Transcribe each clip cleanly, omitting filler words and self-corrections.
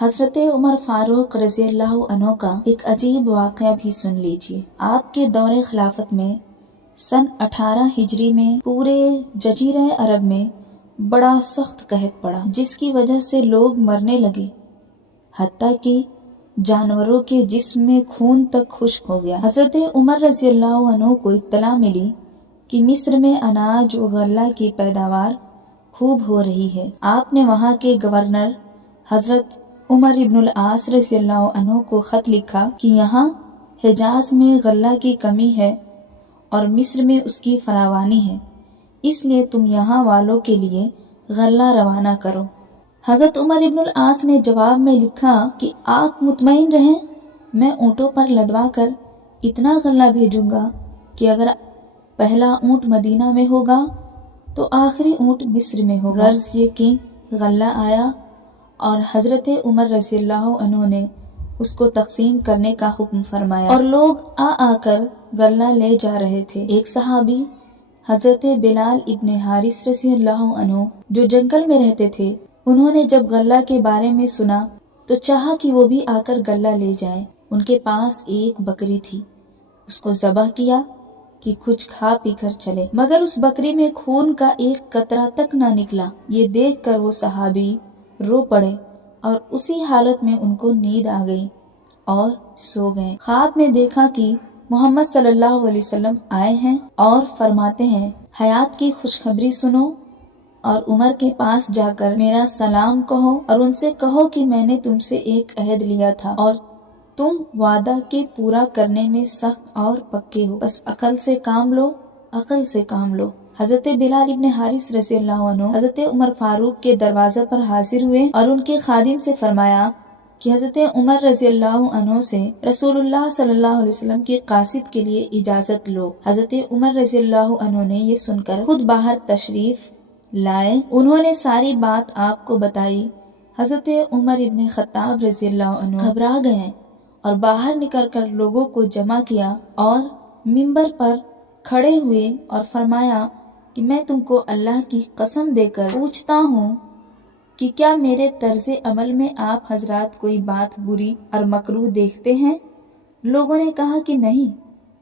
हज़रत उमर फारूक रज़ी अल्लाह अन्हु का एक अजीब वाक़या भी सुन लीजिए। आपके दौरे खिलाफत में सन 18 हिजरी में पूरे जजीरा अरब में बड़ा सख्त कहत पड़ा, जिसकी वजह से लोग मरने लगे, हत्ता कि जानवरों के जिस्म में खून तक खुश्क हो गया। हज़रत उमर रज़ी अल्लाह अन्हु को इत्तला मिली कि मिस्र में अनाज व गल्ला की पैदावार खूब हो रही है। आपने वहाँ के गवर्नर हज़रत उमर इब्नुल आस रज़ी अल्लाह अन्हु को खत लिखा कि यहाँ हिजाज में गल्ला की कमी है और मिस्र में उसकी फरावानी है, इसलिए तुम यहाँ वालों के लिए गल्ला रवाना करो। हज़रत उमर इब्नुल आस ने जवाब में लिखा कि आप मुतमईन रहें, मैं ऊँटों पर लदवा कर इतना गल्ला भेजूंगा कि अगर पहला ऊँट मदीना में होगा तो आखिरी ऊँट मिस्र में होगा। गर्ज ये कि गल्ला आया और हज़रत उमर रज़ी अल्लाह अन्हु ने उसको तकसीम करने का हुक्म फरमाया और लोग आकर गल्ला ले जा रहे थे। एक सहाबी हज़रत बिलाल इब्ने हारिस रज़ी अल्लाह अन्हु जो जंगल में रहते थे, उन्होंने जब गल्ला के बारे में सुना तो चाहा कि वो भी आकर गल्ला ले जाएं। उनके पास एक बकरी थी, उसको ज़बह किया कि कुछ खा पी कर चले, मगर उस बकरी में खून का एक कतरा तक न निकला। ये देख कर वो सहाबी रो पड़े और उसी हालत में उनको नींद आ गई और सो गए। ख्वाब में देखा कि मोहम्मद सल्लल्लाहु अलैहि वसल्लम आए हैं और फरमाते हैं, हयात की खुशखबरी सुनो और उमर के पास जाकर मेरा सलाम कहो और उनसे कहो कि मैंने तुमसे एक अहद लिया था और तुम वादा के पूरा करने में सख्त और पक्के हो, बस अकल से काम लो, अकल से काम लो। हज़रत बिलाल इब्ने हारिस रज़ी अल्लाह अन्हु हज़रत उमर फारूक के दरवाजा पर हाजिर हुए और उनके खादिम से फरमाया कि हज़रत उमर रज़ी अल्लाह अन्हु से रसूलुल्लाह सल्लल्लाहु अलैहि वसल्लम की कासिद के लिए इजाजत लो। हज़रत उमर रज़ी अल्लाह अन्हु ने ये सुनकर खुद बाहर तशरीफ लाए। उन्होंने सारी बात आपको बताई। हज़रत उमर इब्ने खत्ताब रज़ी अल्लाह अन्हु घबरा गए और बाहर निकलकर लोगों को जमा किया और मिंबर पर खड़े हुए और फरमाया कि मैं तुमको अल्लाह की कसम देकर पूछता हूँ कि क्या मेरे तर्ज़े अमल में आप हजरात कोई बात बुरी और मकरूह देखते हैं? लोगों ने कहा कि नहीं।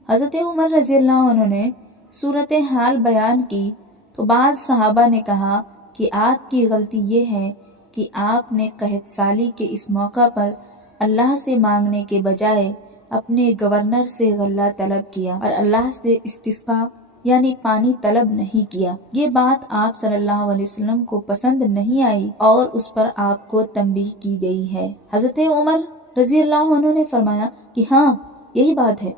हज़रत उमर रज़ी अल्लाह अन्हु ने सूरत हाल बयान की तो बाज़ सहाबा ने कहा कि आपकी गलती ये है कि आपने कहत साली के इस मौका पर अल्लाह से मांगने के बजाय अपने गवर्नर से गल्ला तलब किया और अल्लाह से इस्तिस्का यानी पानी तलब नहीं किया। ये बात आप सल्लल्लाहु अलैहि वसल्लम को पसंद नहीं आई और उस पर आपको तंबीह की गई है। हज़रत उमर रज़ी अल्लाह अन्हु ने फरमाया कि हाँ, यही बात है।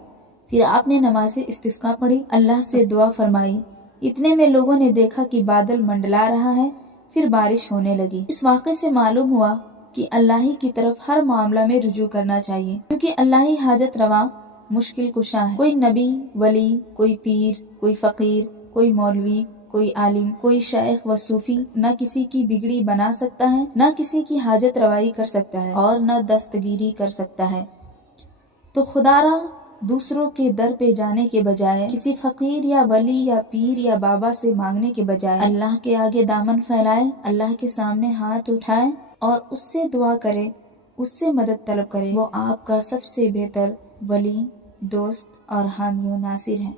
फिर आपने नमाज़े इस्तिस्का पढ़ी, अल्लाह से दुआ फरमाई। इतने में लोगों ने देखा कि बादल मंडला रहा है, फिर बारिश होने लगी। इस वाक़े से मालूम हुआ कि अल्लाह ही की तरफ हर मामला में रुजू करना चाहिए, क्योंकि अल्लाह ही हाजत रवा मुश्किल कुशा है। कोई नबी, वली, कोई पीर, कोई फकीर, कोई मौलवी, कोई आलिम, कोई शेख व सूफी न किसी की बिगड़ी बना सकता है, न किसी की हाजत रवाई कर सकता है और न दस्तगीरी कर सकता है। तो खुदारा दूसरों के दर पे जाने के बजाय, किसी फकीर या वली या पीर या बाबा से मांगने के बजाय अल्लाह के आगे दामन फैलाए, अल्लाह के सामने हाथ उठाए और उससे दुआ करे, उससे मदद तलब करे। वो आपका सबसे बेहतर वली, दोस्त और हामी नासिर है।